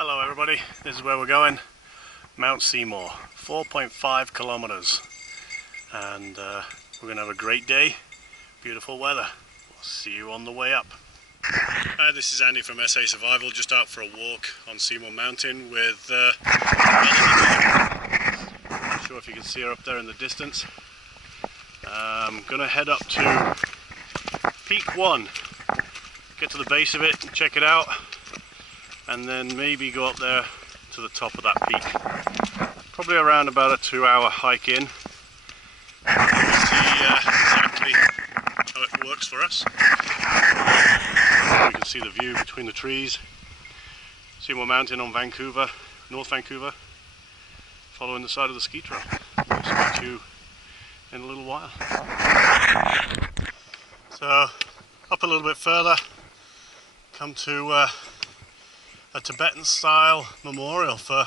Hello everybody, this is where we're going. Mount Seymour, 4.5 kilometers, and we're gonna have a great day, beautiful weather. We'll see you on the way up. Hi, this is Andy from SA Survival, just out for a walk on Seymour Mountain with not sure if you can see her up there in the distance. I'm gonna head up to Peak 1, get to the base of it, check it out, and then maybe go up there to the top of that peak. Probably around about a 2-hour hike in. We'll see exactly how it works for us. You can see the view between the trees. Seymour Mountain on Vancouver, North Vancouver, following the side of the ski trail. We'll speak to you in a little while. So, up a little bit further, come to a Tibetan style memorial for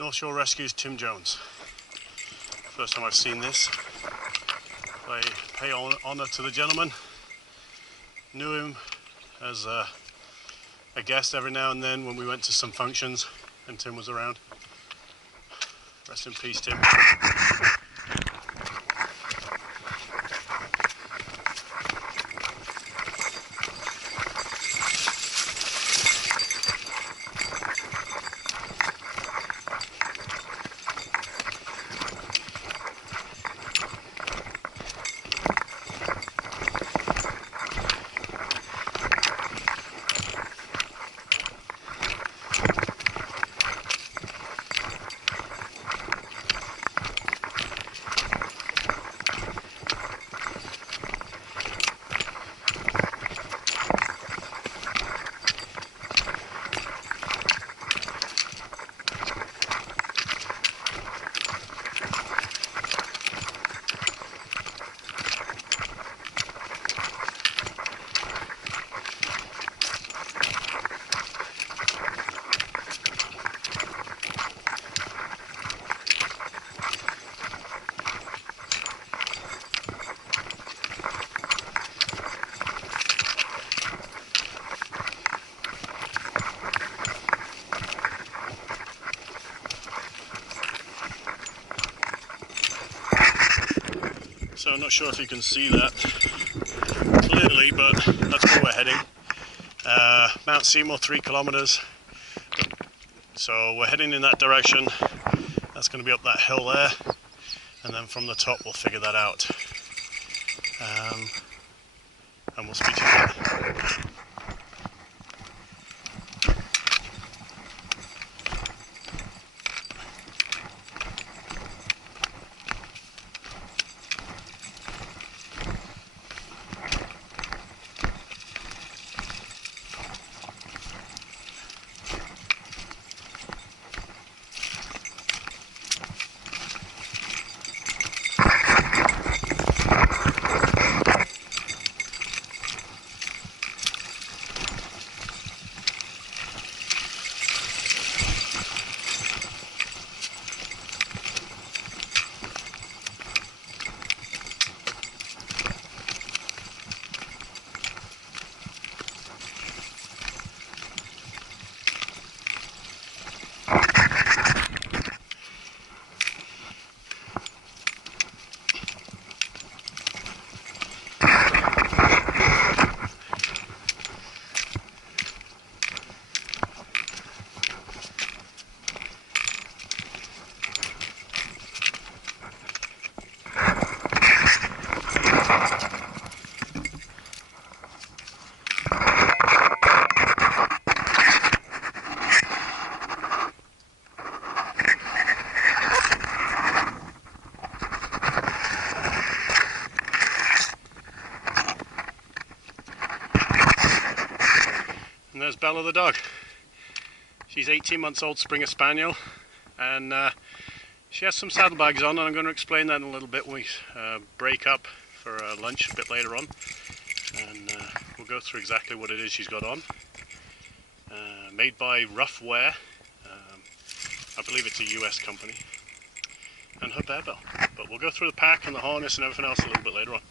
Northshore Rescue's Tim Jones. First time I've seen this. I pay honour to the gentleman. Knew him as a guest every now and then when we went to some functions and Tim was around. Rest in peace, Tim. So I'm not sure if you can see that clearly, but that's where we're heading. Mount Seymour, 3 kilometers. So we're heading in that direction. That's going to be up that hill there, and then from the top we'll figure that out. And we'll speak to you later. And there's Bella the dog. She's 18 months old, Springer Spaniel, and she has some saddlebags on, and I'm going to explain that in a little bit when we break up for lunch a bit later on, and we'll go through exactly what it is she's got on. Made by Ruff. I believe it's a US company, and her bear bell. But we'll go through the pack and the harness and everything else a little bit later on.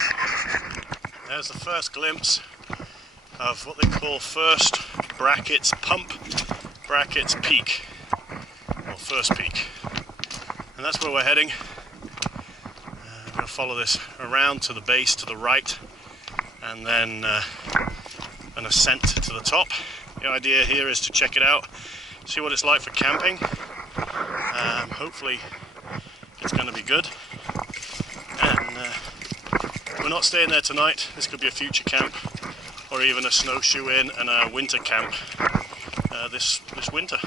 There's the first glimpse of what they call first brackets pump brackets peak, or first peak, and that's where we're heading. I'm going to follow this around to the base to the right, and then an ascent to the top. The idea here is to check it out, see what it's like for camping. Hopefully it's going to be good, and we're not staying there tonight. This could be a future camp, or even a snowshoe in and a winter camp this winter.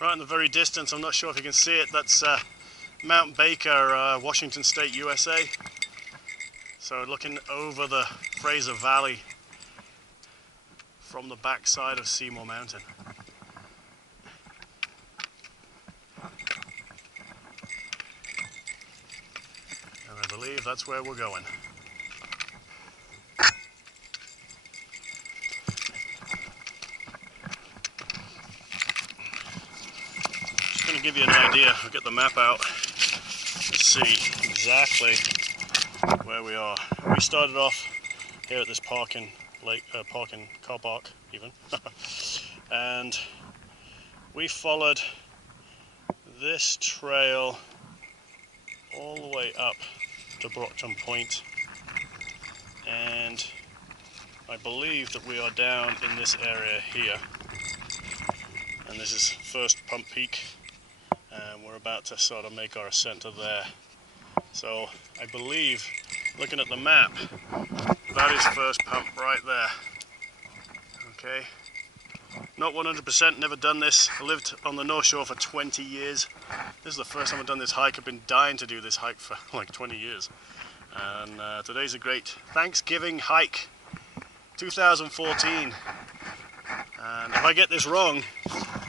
Right in the very distance, I'm not sure if you can see it, that's Mount Baker, Washington State, USA. So looking over the Fraser Valley from the backside of Seymour Mountain. And I believe that's where we're going. To give you an idea, I'll get the map out to see exactly where we are. We started off here at this car park even, and we followed this trail all the way up to Brockton Point, and I believe that we are down in this area here, and this is first pump peak. And we're about to sort of make our ascent to there. So I believe, looking at the map, that is first pump right there. Okay, not 100%, never done this. I lived on the North Shore for 20 years. This is the first time I've done this hike. I've been dying to do this hike for like 20 years. And today's a great Thanksgiving hike, 2014. And if I get this wrong,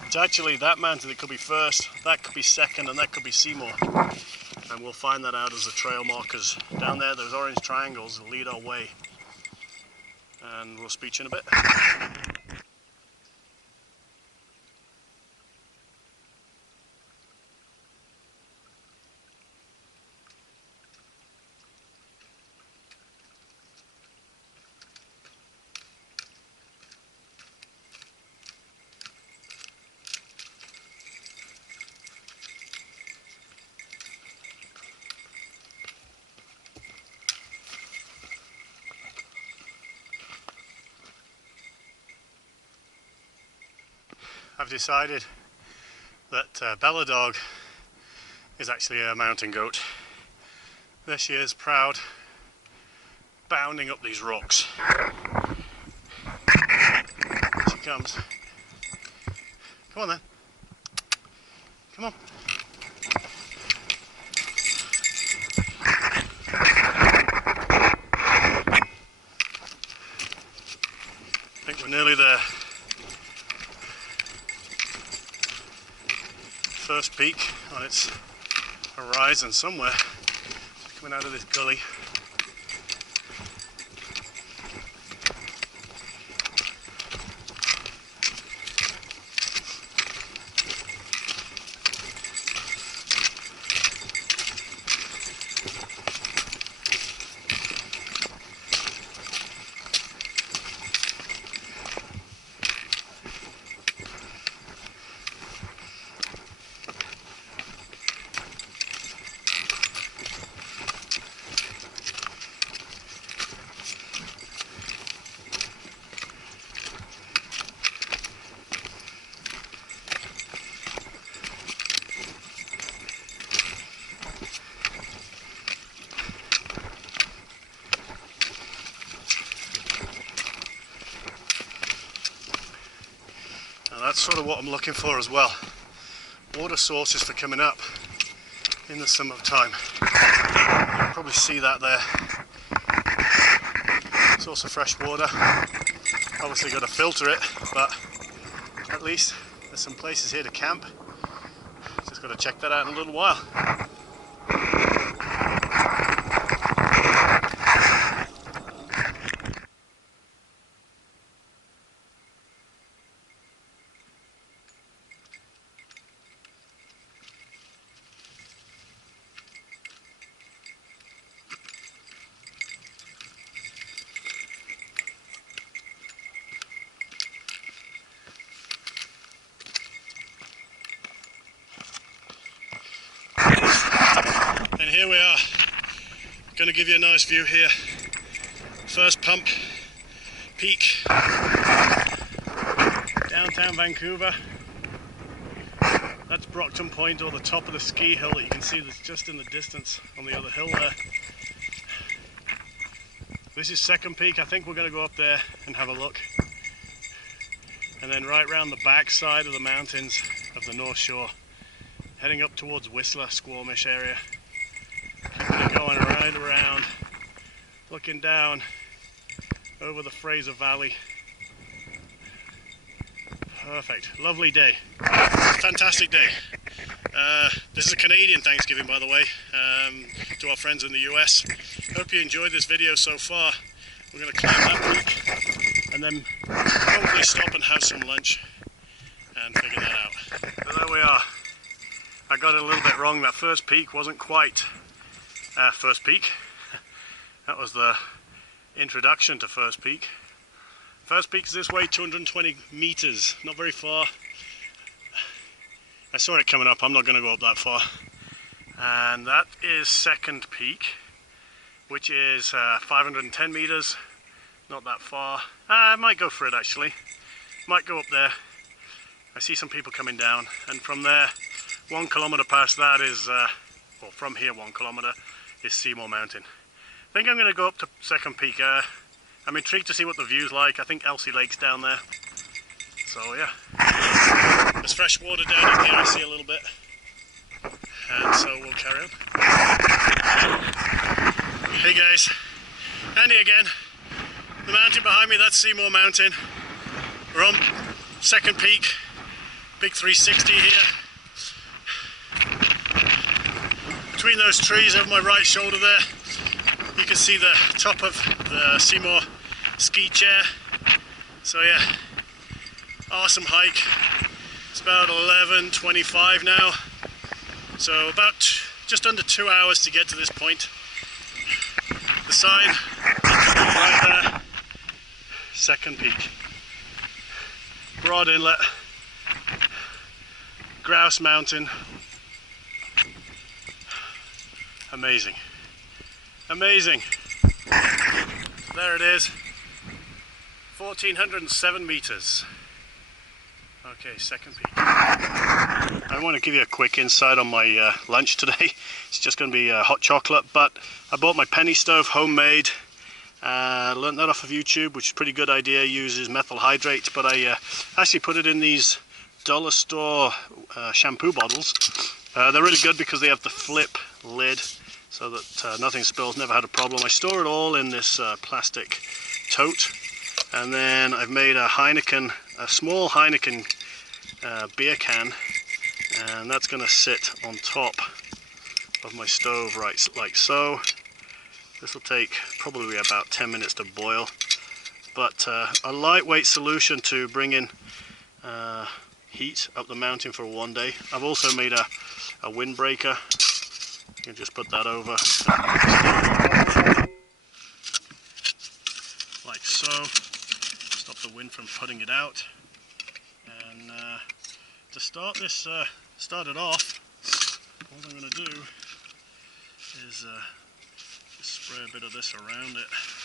it's actually that mountain that could be first, that could be second, and that could be Seymour. And we'll find that out as the trail markers. Down there, those orange triangles will lead our way. And we'll speak to you in a bit. I've decided that Bella Dog is actually a mountain goat. There she is, proud, bounding up these rocks. Here she comes. Come on then. Come on. I think we're nearly there. First peak on its horizon somewhere, coming out of this gully. that's sort of what I'm looking for as well. Water sources for coming up in the summertime. You can probably see that there. Source of fresh water. Obviously got to filter it, but at least there's some places here to camp. Just got to check that out in a little while. And here we are, going to give you a nice view here. First pump, peak, downtown Vancouver. That's Brockton Point, or the top of the ski hill that you can see that's just in the distance on the other hill there. This is second peak. I think we're going to go up there and have a look. And then right round the back side of the mountains of the North Shore, heading up towards Whistler, Squamish area. Keeping it going right around, looking down over the Fraser Valley. Perfect, lovely day, fantastic day. This is a Canadian Thanksgiving, by the way, to our friends in the US. Hope you enjoyed this video so far. We're going to climb that peak and then probably stop and have some lunch and figure that out. So there we are. I got it a little bit wrong. That first peak wasn't quite first peak. That was the introduction to first peak. First peak is this way, 220 meters, not very far. I saw it coming up, I'm not going to go up that far. And that is second peak, which is 510 meters, not that far. I might go for it actually, might go up there. I see some people coming down, and from there 1 kilometer past that is, well, from here 1 kilometer is Seymour Mountain. I think I'm going to go up to second peak. I'm intrigued to see what the view's like. I think Elsie Lake's down there. So yeah, there's fresh water down in here, I see a little bit. And so we'll carry on. Hey guys, Andy again. The mountain behind me, that's Seymour Mountain. We're on second peak, big 360 here. Between those trees over my right shoulder there, you can see the top of the Seymour ski chair. So yeah, awesome hike. It's about 11:25 now. So about just under 2 hours to get to this point. The sign right there, second peak. Broad Inlet, Grouse Mountain. Amazing. Amazing. There it is. 1,407 meters. Okay, second peak. I want to give you a quick insight on my lunch today. It's just going to be hot chocolate, but I bought my penny stove, homemade. Learned that off of YouTube, which is a pretty good idea. Uses methyl hydrate, but I actually put it in these dollar store shampoo bottles. They're really good because they have the flip lid so that nothing spills. Never had a problem. I store it all in this plastic tote, and then I've made a small Heineken beer can, and that's going to sit on top of my stove right like so. This will take probably about 10 minutes to boil, but a lightweight solution to bring in heat up the mountain for one day. I've also made a windbreaker. You can just put that over like so, stop the wind from putting it out. And to start it off, what I'm going to do is just spray a bit of this around it.